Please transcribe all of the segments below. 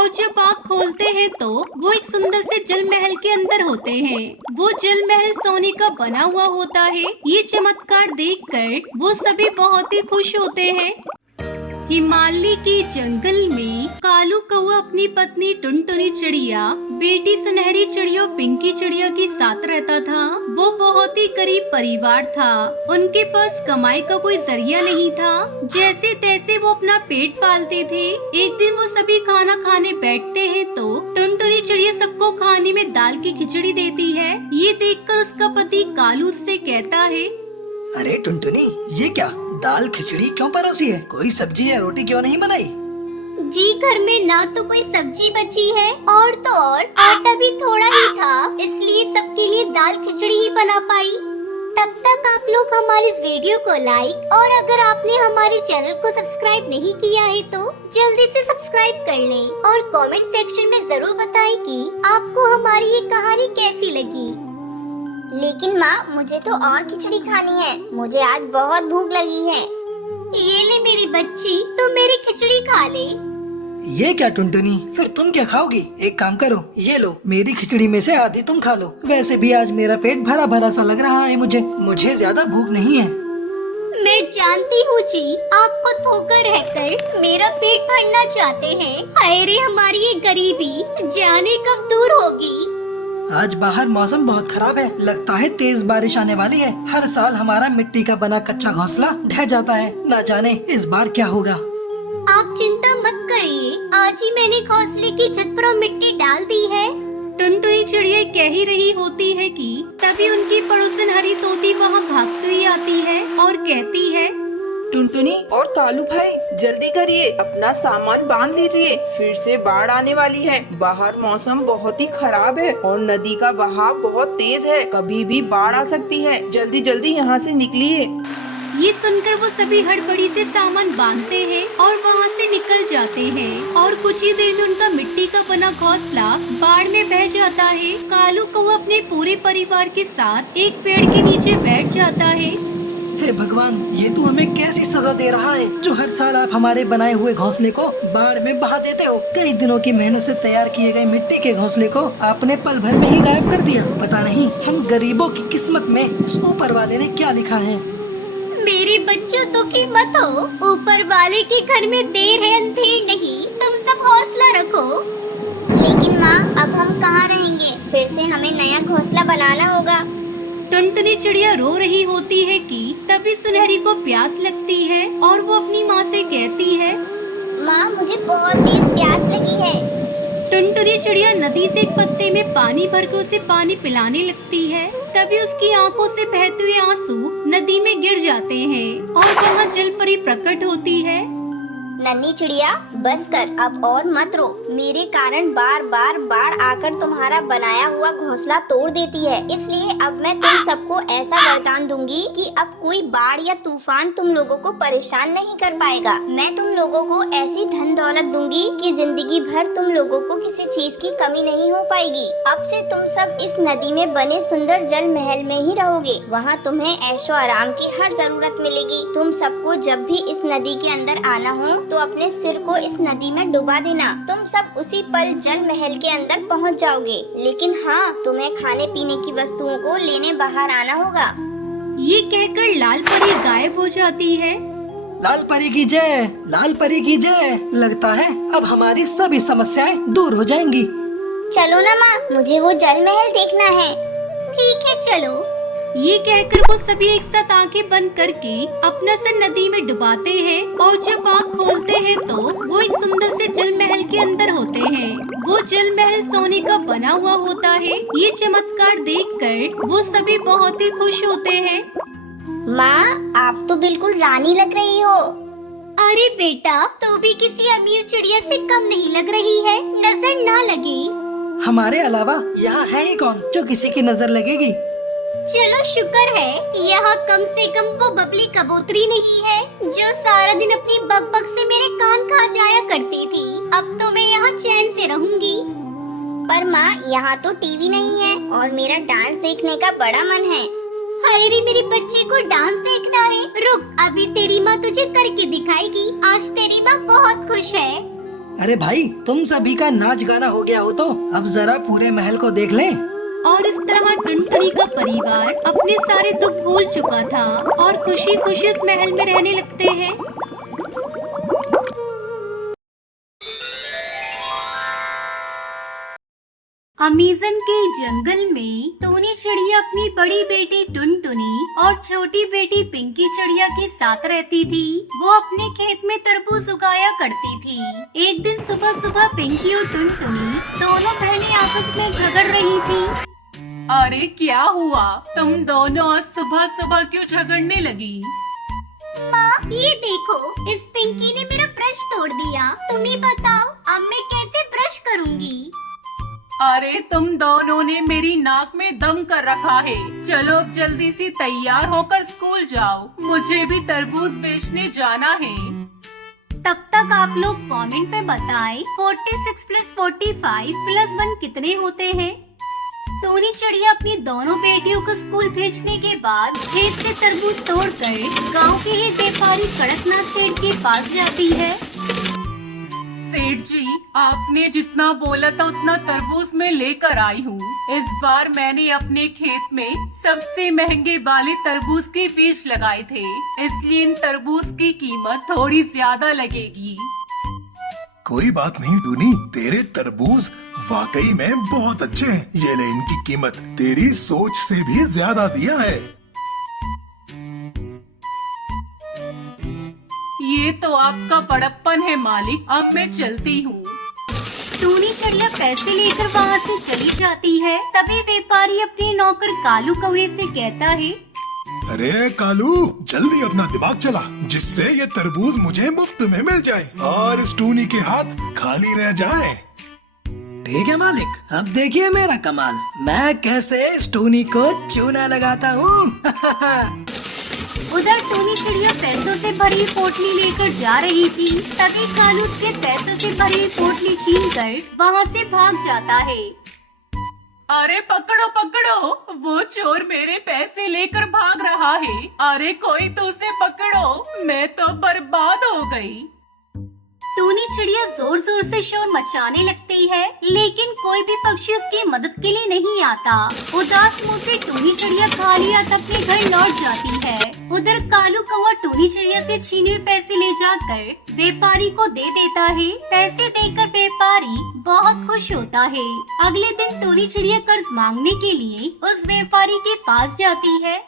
और जब आँख खोलते हैं तो वो एक सुंदर से जल महल के अंदर होते हैं। वो जल महल सोने का बना हुआ होता है। ये चमत्कार देखकर वो सभी बहुत ही खुश होते हैं। हिमालय के जंगल में कालू कौआ अपनी पत्नी टुनटुनी चिड़िया, बेटी सुनहरी चिड़िया पिंकी चिड़िया के साथ रहता था। वो बहुत ही गरीब परिवार था। उनके पास कमाई का कोई जरिया नहीं था। जैसे तैसे वो अपना पेट पालते थे। एक दिन वो सभी खाना खाने बैठते हैं तो टुनटुनी चिड़िया सबको खाने में दाल की खिचड़ी देती है। ये देखकर उसका पति कालू उससे कहता है, अरे टुनटुनी, ये क्या दाल खिचड़ी क्यों परोसी है? कोई सब्जी या रोटी क्यों नहीं बनाई? जी घर में ना तो कोई सब्जी बची है और तो और आटा भी थोड़ा ही था, इसलिए सबके लिए दाल खिचड़ी ही बना पाई। तब तक आप लोग हमारे इस वीडियो को लाइक और अगर आपने हमारे चैनल को सब्सक्राइब नहीं किया है तो जल्दी से सब्सक्राइब कर लें और कमेंट सेक्शन में जरूर बताएं कि आपको हमारी ये कहानी कैसी लगी। लेकिन माँ, मुझे तो और खिचड़ी खानी है, मुझे आज बहुत भूख लगी है। ये ले मेरी बच्ची, तुम मेरी खिचड़ी खा ले। ये क्या टुनटुनी, फिर तुम क्या खाओगी? एक काम करो, ये लो, मेरी खिचड़ी में से आधी तुम खा लो। वैसे भी आज मेरा पेट भरा भरा सा लग रहा है। मुझे ज्यादा भूख नहीं है। मैं जानती हूँ जी, आपको धोकर रहकर मेरा पेट भरना चाहते हैं। हाय रे हमारी ये गरीबी, जाने कब दूर होगी। आज बाहर मौसम बहुत खराब है, लगता है तेज बारिश आने वाली है। हर साल हमारा मिट्टी का बना कच्चा घोंसला ढह जाता है, ना जाने इस बार क्या होगा। आप चिंता मत करिए, आज ही मैंने घोंसले की छत पर मिट्टी डाल दी है। टुनटुनी चिड़िया कह ही रही होती है कि तभी उनकी पड़ोसन हरी तोती वहाँ भागती हुई आती है और कहती है, टुनटुनी और कालू भाई, जल्दी करिए, अपना सामान बांध लीजिए, फिर से बाढ़ आने वाली है। बाहर मौसम बहुत ही खराब है और नदी का बहाव बहुत तेज है, कभी भी बाढ़ आ सकती है। जल्दी जल्दी यहाँ से निकलिए। ये सुनकर वो सभी हड़बड़ी से सामान बांधते हैं और वहाँ से निकल जाते हैं और कुछ ही देर में उनका मिट्टी का बना घोंसला बाढ़ में बह जाता है। कालू कौआ अपने पूरे परिवार के साथ एक पेड़ के नीचे बैठ जाता है। हे भगवान, ये तू हमें कैसी सजा दे रहा है जो हर साल आप हमारे बनाए हुए घोंसले को बाढ़ में बहा देते हो। कई दिनों की मेहनत से तैयार किए गए मिट्टी के घोंसले को आपने पल भर में ही गायब कर दिया। पता नहीं हम गरीबों की किस्मत में इस ऊपर वाले ने क्या लिखा है। मेरे बच्चों तो की मत हो, ऊपर वाले के घर में देर है अंधेर नहीं, तुम सब हौसला रखो। लेकिन माँ, अब हम कहाँ रहेंगे? फिर से हमें नया घोंसला बनाना होगा। टुनटुनी चिड़िया रो रही होती है कि तभी सुनहरी को प्यास लगती है और वो अपनी माँ से कहती है, माँ, मुझे बहुत तेज प्यास लगी है। टुनटुनी चिड़िया नदी से एक पत्ते में पानी भरकर उसे पानी पिलाने लगती है। तभी उसकी आंखों से बहते हुए आंसू नदी में गिर जाते हैं और वहाँ जल परी प्रकट होती है। नन्ही चिड़िया, बस कर, अब और मत रो। मेरे कारण बार बार बाढ़ आकर तुम्हारा बनाया हुआ घोंसला तोड़ देती है, इसलिए अब मैं तुम सबको ऐसा वरदान दूंगी कि अब कोई बाढ़ या तूफान तुम लोगों को परेशान नहीं कर पाएगा। मैं तुम लोगों को ऐसी धन दौलत दूंगी कि जिंदगी भर तुम लोगों को किसी चीज की कमी नहीं हो पाएगी। अब से तुम सब इस नदी में बने सुंदर जल महल में ही रहोगे। वहाँ तुम्हें ऐशो आराम की हर जरूरत मिलेगी। तुम सबको जब भी इस नदी के अंदर आना हो तो अपने सिर को इस नदी में डुबा देना। तुम सब उसी पल जल महल के अंदर पहुंच जाओगे। लेकिन हाँ, तुम्हें खाने पीने की वस्तुओं को लेने बाहर आना होगा। ये कहकर लाल परी गायब हो जाती है। लाल परी की जय, लाल परी की जय। लगता है अब हमारी सभी समस्याएं दूर हो जाएंगी। चलो ना माँ, मुझे वो जल महल देखना है। ठीक है, चलो। ये कहकर वो सभी एक साथ आंखें बंद करके अपना सर नदी में डुबाते हैं और जब आँख खोलते हैं तो वो एक सुंदर से जल महल के अंदर होते हैं। वो जल महल सोने का बना हुआ होता है। ये चमत्कार देखकर वो सभी बहुत ही खुश होते हैं। माँ, आप तो बिल्कुल रानी लग रही हो। अरे बेटा, तू भी किसी अमीर चिड़िया से कम नहीं लग रही है, नजर ना लगे। हमारे अलावा यहाँ है ही कौन जो किसी की नजर लगेगी। चलो शुक्र है यहाँ कम से कम वो बबली कबूतरी नहीं है जो सारा दिन अपनी बकबक से मेरे कान खा जाया करती थी। अब तो मैं यहाँ चैन से रहूंगी। पर माँ, यहाँ तो टीवी नहीं है और मेरा डांस देखने का बड़ा मन है। हाय रे, मेरी बच्ची को डांस देखना है। रुक, अभी तेरी माँ तुझे करके दिखाएगी। आज तेरी माँ बहुत खुश है। अरे भाई, तुम सभी का नाच गाना हो गया हो तो अब जरा पूरे महल को देख लें। और इस तरह टुनटुनी का परिवार अपने सारे दुख भूल चुका था और खुशी खुशी इस महल में रहने लगते हैं। अमेज़न के जंगल में टूनी चिड़िया अपनी बड़ी बेटी टुनटुनी और छोटी बेटी पिंकी चिड़िया के साथ रहती थी। वो अपने खेत में तरबूज उगाया करती थी। एक दिन सुबह सुबह पिंकी और टुनटुनी दोनों बहनें आपस में झगड़ रही थी। अरे क्या हुआ? तुम दोनों आज सुबह सुबह क्यों झगड़ने लगी? माँ ये देखो, इस पिंकी ने मेरा ब्रश तोड़ दिया। तुम ही बताओ अब मैं कैसे ब्रश करूँगी? अरे तुम दोनों ने मेरी नाक में दम कर रखा है। चलो अब जल्दी से तैयार होकर स्कूल जाओ, मुझे भी तरबूज बेचने जाना है। तब तक आप लोग कमेंट पे बताएं 46 + 45 + 1 कितने होते हैं। टूनी चिड़िया अपनी दोनों बेटियों को स्कूल भेजने के बाद खेत से तरबूज तोड़कर गांव के एक व्यापारी कड़कनाथ सेठ के पास जाती है। सेठ जी, आपने जितना बोला था उतना तरबूज मैं लेकर आई हूँ। इस बार मैंने अपने खेत में सबसे महंगे वाले तरबूज के बीज लगाए थे, इसलिए इन तरबूज की कीमत थोड़ी ज्यादा लगेगी। कोई बात नहीं टूनी, तेरे तरबूज वाकई में बहुत अच्छे हैं। ये ले, इनकी कीमत तेरी सोच से भी ज्यादा दिया है। ये तो आपका बड़प्पन है मालिक, अब मैं चलती हूँ। टूनी चिड़िया पैसे लेकर वहाँ से चली जाती है। तभी व्यापारी अपने नौकर कालू कौवे से कहता है, अरे कालू, जल्दी अपना दिमाग चला, जिससे ये तरबूज मुझे मुफ्त में मिल जाए और इस टूनी के हाथ खाली रह जाए। ठीक है मालिक, अब देखिए मेरा कमाल, मैं कैसे इस टूनी को चूना लगाता हूँ। उधर टूनी चिड़िया पैसों से भरी पोटली लेकर जा रही थी। तभी कालू उसके पैसों से भरी पोटली छीनकर वहाँ से भाग जाता है। अरे पकड़ो पकड़ो, वो चोर मेरे पैसे लेकर भाग रहा है। अरे कोई तो उसे पकड़ो, मैं तो बर्बाद हो गई। टूनी चिड़िया जोर जोर से शोर मचाने लगती है, लेकिन कोई भी पक्षी उसकी मदद के लिए नहीं आता। उदास मुंह से टूनी चिड़िया खाली हाथ अपने घर लौट जाती है। उधर कालू कौवा टूनी चिड़िया से छीने हुए पैसे ले जाकर व्यापारी को दे देता है। पैसे देकर व्यापारी बहुत खुश होता है। अगले दिन टूनी चिड़िया कर्ज मांगने के लिए उस व्यापारी के पास जाती है।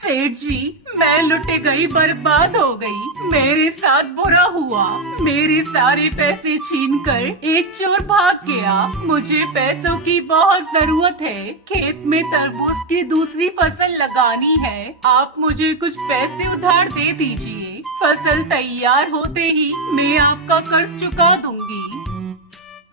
सेठ जी, मैं लुट गई, बर्बाद हो गई। मेरे साथ बुरा हुआ, मेरे सारे पैसे छीनकर एक चोर भाग गया। मुझे पैसों की बहुत जरूरत है, खेत में तरबूज की दूसरी फसल लगानी है। आप मुझे कुछ पैसे उधार दे दीजिए, फसल तैयार होते ही मैं आपका कर्ज चुका दूंगी।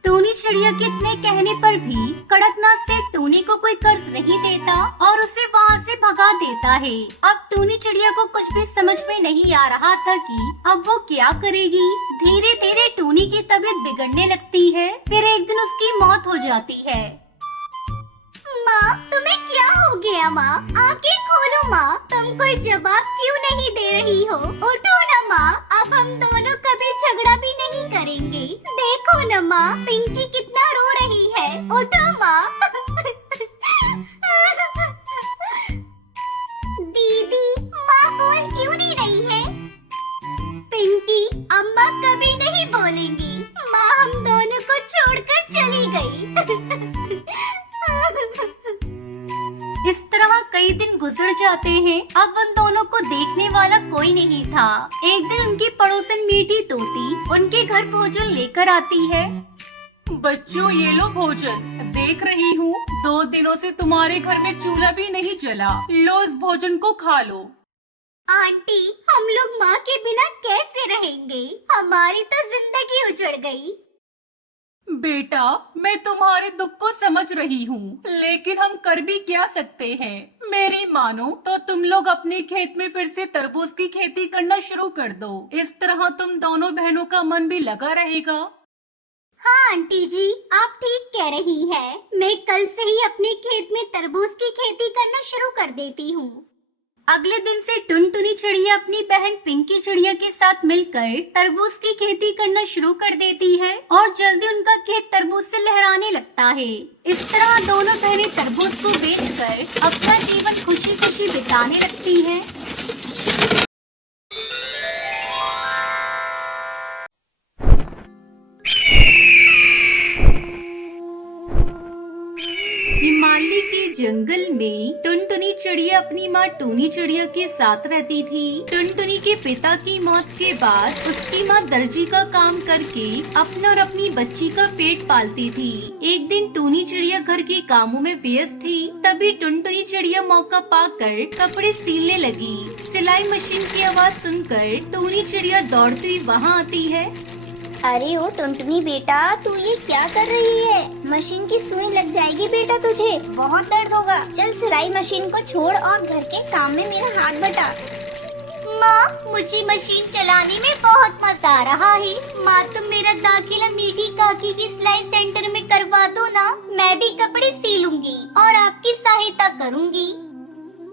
टूनी चिड़िया के इतने कहने पर भी कड़कनाथ सेठ टूनी को कोई कर्ज नहीं देता और उसे वहाँ से भगा देता है। अब टूनी चिड़िया को कुछ भी समझ में नहीं आ रहा था कि अब वो क्या करेगी। धीरे धीरे टूनी की तबीयत बिगड़ने लगती है। फिर एक दिन उसकी मौत हो जाती है। माँ तुम्हें क्या हो गया? माँ आंखें खोलो। माँ तुम कोई जवाब क्यों नहीं दे रही हो? उठो ना माँ, अब हम दोनों कभी झगड़ा भी नहीं करेंगे। देखो ना माँ, पिंकी कितना रो रही है। उठो माँ। दीदी, माँ बोल क्यों नहीं रही है? पिंकी, अम्मा कभी नहीं बोलेंगी। माँ हम दोनों को छोड़कर चली गई। इस तरह कई दिन गुजर जाते हैं। अब उन दोनों को देखने वाला कोई नहीं था। एक दिन उनकी पड़ोसन मीठी तोती उनके घर भोजन लेकर आती है। बच्चों, ये लो भोजन। देख रही हूँ 2 दिनों से तुम्हारे घर में चूल्हा भी नहीं जला। लो इस भोजन को खा लो। आंटी, हम लोग माँ के बिना कैसे रहेंगे? हमारी तो जिंदगी उजड़ गई। बेटा, मैं तुम्हारे दुख को समझ रही हूँ, लेकिन हम कर भी क्या सकते हैं। मेरी मानो तो तुम लोग अपने खेत में फिर से तरबूज की खेती करना शुरू कर दो। इस तरह तुम दोनों बहनों का मन भी लगा रहेगा। हाँ आंटी जी, आप ठीक कह रही है। मैं कल से ही अपने खेत में तरबूज की खेती करना शुरू कर देती हूँ। अगले दिन से टुनटुनी चिड़िया अपनी बहन पिंकी चिड़िया के साथ मिलकर तरबूज की खेती करना शुरू कर देती है और जल्दी उनका खेत तरबूज से लहराने लगता है। इस तरह दोनों बहनें तरबूज को बेचकर अपना जीवन खुशी खुशी बिताने लगती हैं। हिमालय के जंगल में टुनटुनी चिड़िया अपनी माँ टूनी चिड़िया के साथ रहती थी। टुनटुनी के पिता की मौत के बाद उसकी माँ दर्जी का काम करके अपना और अपनी बच्ची का पेट पालती थी। एक दिन टूनी चिड़िया घर के कामों में व्यस्त थी, तभी टुनटुनी चिड़िया मौका पाकर कपड़े सिलने लगी। सिलाई मशीन की आवाज सुनकर टूनी चिड़िया दौड़ती हुई वहाँ आती है। अरे ओ टुनटुनी बेटा, तू ये क्या कर रही है? मशीन की सुई लग जाएगी बेटा तुझे, बहुत दर्द होगा। चल सिलाई मशीन को छोड़ और घर के काम में मेरा हाथ बटा। माँ, मुझे मशीन चलाने में बहुत मजा आ रहा है। माँ, तुम मेरा दाखिला मीठी काकी की सिलाई सेंटर में करवा दो ना, मैं भी कपड़े सिलूंगी और आपकी सहायता करूँगी।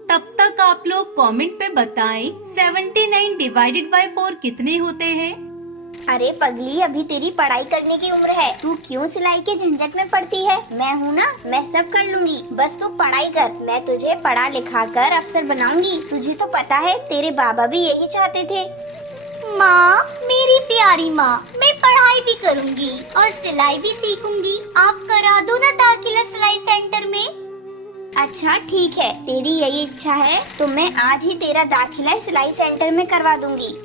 तब तक आप लोग कमेंट पे बताएं 79 डिवाइडेड बाय 4 कितने होते हैं। अरे पगली, अभी तेरी पढ़ाई करने की उम्र है, तू क्यों सिलाई के झंझट में पड़ती है? मैं हूँ ना, मैं सब कर लूँगी, बस तू पढ़ाई कर। मैं तुझे पढ़ा लिखा कर अफसर बनाऊंगी। तुझे तो पता है तेरे बाबा भी यही चाहते थे। माँ, मेरी प्यारी माँ, मैं पढ़ाई भी करूँगी और सिलाई भी सीखूंगी। आप करा दो ना दाखिला सिलाई सेंटर में। अच्छा ठीक है, तेरी यही इच्छा है तो मैं आज ही तेरा दाखिला सिलाई सेंटर में करवा दूंगी।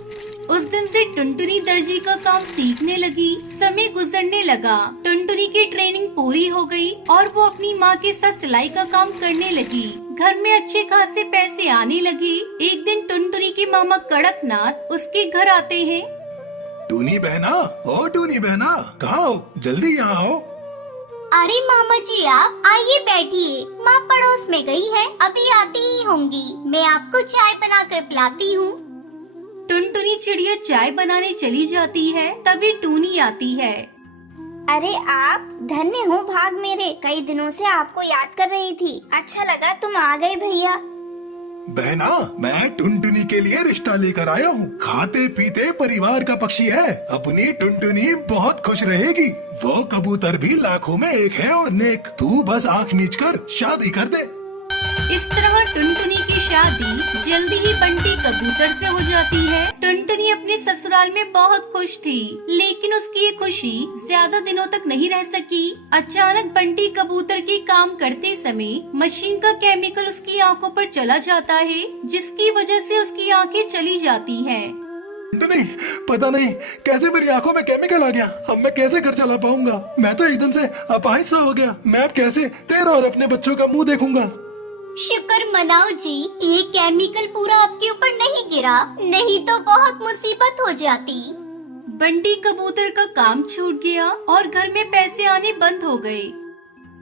उस दिन से टुनटुनी दर्जी का काम सीखने लगी। समय गुजरने लगा, टुनटुनी की ट्रेनिंग पूरी हो गई और वो अपनी माँ के साथ सिलाई का काम करने लगी। घर में अच्छे खासे पैसे आने लगे। एक दिन टुनटुनी के मामा कड़कनाथ उसके घर आते हैं। टूनी बहना, ओ टूनी बहना, कहाँ हो? जल्दी यहाँ आओ। अरे मामा जी, आप आइए बैठिए। माँ पड़ोस में गई है, अभी आती ही होंगी। मैं आपको चाय बनाकर पिलाती हूँ। टुनटुनी चिड़िया चाय बनाने चली जाती है, तभी टूनी आती है। अरे आप धन्य हो भाग मेरे, कई दिनों से आपको याद कर रही थी। अच्छा लगा तुम आ गए भैया। बहना, मैं टुनटुनी के लिए रिश्ता लेकर आया हूँ। खाते पीते परिवार का पक्षी है। अपनी टुनटुनी बहुत खुश रहेगी। वो कबूतर भी लाखों में एक है और नेक। तू बस आँख मीच कर शादी कर दे। इस तरह टुनटुनी की शादी जल्दी ही बंटी कबूतर से हो जाती है। टुनटुनी अपने ससुराल में बहुत खुश थी, लेकिन उसकी ये खुशी ज्यादा दिनों तक नहीं रह सकी। अचानक बंटी कबूतर के काम करते समय मशीन का केमिकल उसकी आंखों पर चला जाता है, जिसकी वजह से उसकी आंखें चली जाती हैं। टुनटुनी, पता नहीं कैसे मेरी आंखों में केमिकल आ गया। अब मैं कैसे घर चला पाऊंगा? मैं तो एकदम से अपाहिज सा हो गया। मैं अब कैसे तेरा और अपने बच्चों का मुंह देखूंगा? शुक्र मनाओ जी, ये केमिकल पूरा आपके ऊपर नहीं गिरा, नहीं तो बहुत मुसीबत हो जाती। बंटी कबूतर का काम छूट गया और घर में पैसे आने बंद हो गए।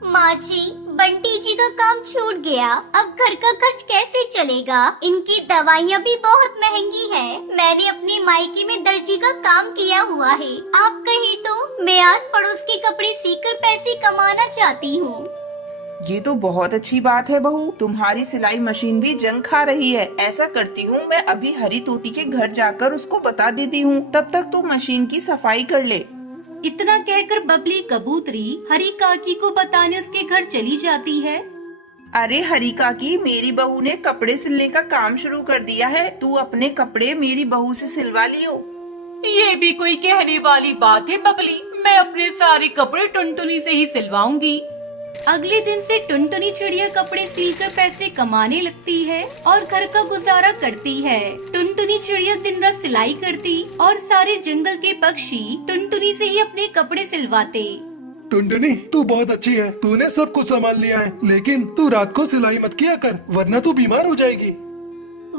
माँ जी, बंटी जी का काम छूट गया, अब घर का खर्च कैसे चलेगा? इनकी दवाइयाँ भी बहुत महंगी है। मैंने अपने मायके में दर्जी का काम किया हुआ है। आप कहीं तो मैं आस पड़ोस के कपड़े सीकर पैसे कमाना चाहती हूँ। ये तो बहुत अच्छी बात है बहू, तुम्हारी सिलाई मशीन भी जंग खा रही है। ऐसा करती हूँ, मैं अभी हरी तोती के घर जाकर उसको बता देती हूँ। तब तक तू मशीन की सफाई कर ले। इतना कहकर बबली कबूतरी हरी काकी को बताने उसके घर चली जाती है। अरे हरी काकी, मेरी बहू ने कपड़े सिलने का काम शुरू कर दिया है। तू अपने कपड़े मेरी बहू से सिलवा लियो। ये भी कोई कहने वाली बात है बबली, मैं अपने सारे कपड़े टुनटुनी से ही सिलवाऊंगी। अगले दिन से टुनटुनी चिड़िया कपड़े सिलकर पैसे कमाने लगती है और घर का गुजारा करती है। टुनटुनी चिड़िया दिन रात सिलाई करती और सारे जंगल के पक्षी टुनटुनी से ही अपने कपड़े सिलवाते। टुनटुनी, तू बहुत अच्छी है। तूने सब कुछ संभाल लिया है, लेकिन तू रात को सिलाई मत किया कर, वरना तू बीमार हो जाएगी।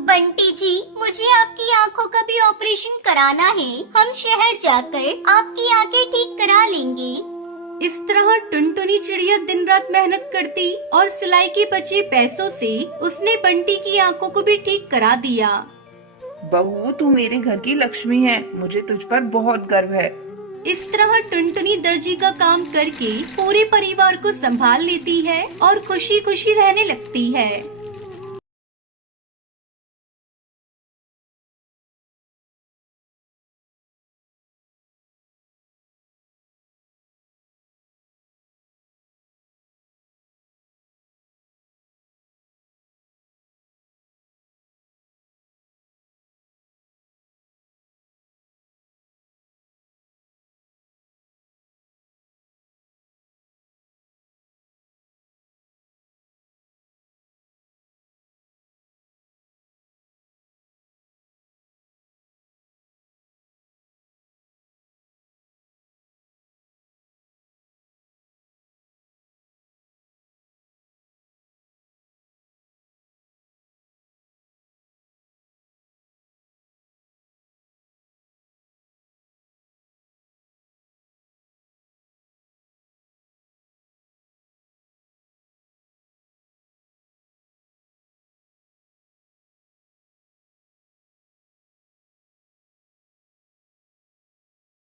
बंटी जी, मुझे आपकी आँखों का भी ऑपरेशन कराना है। हम शहर जाकर आपकी आँखें ठीक करा लेंगे। इस तरह टुनटुनी चिड़िया दिन रात मेहनत करती और सिलाई के बचे पैसों से उसने बंटी की आंखों को भी ठीक करा दिया। बहू, तू मेरे घर की लक्ष्मी है, मुझे तुझ पर बहुत गर्व है। इस तरह टुनटुनी दर्जी का काम करके पूरे परिवार को संभाल लेती है और खुशी खुशी रहने लगती है।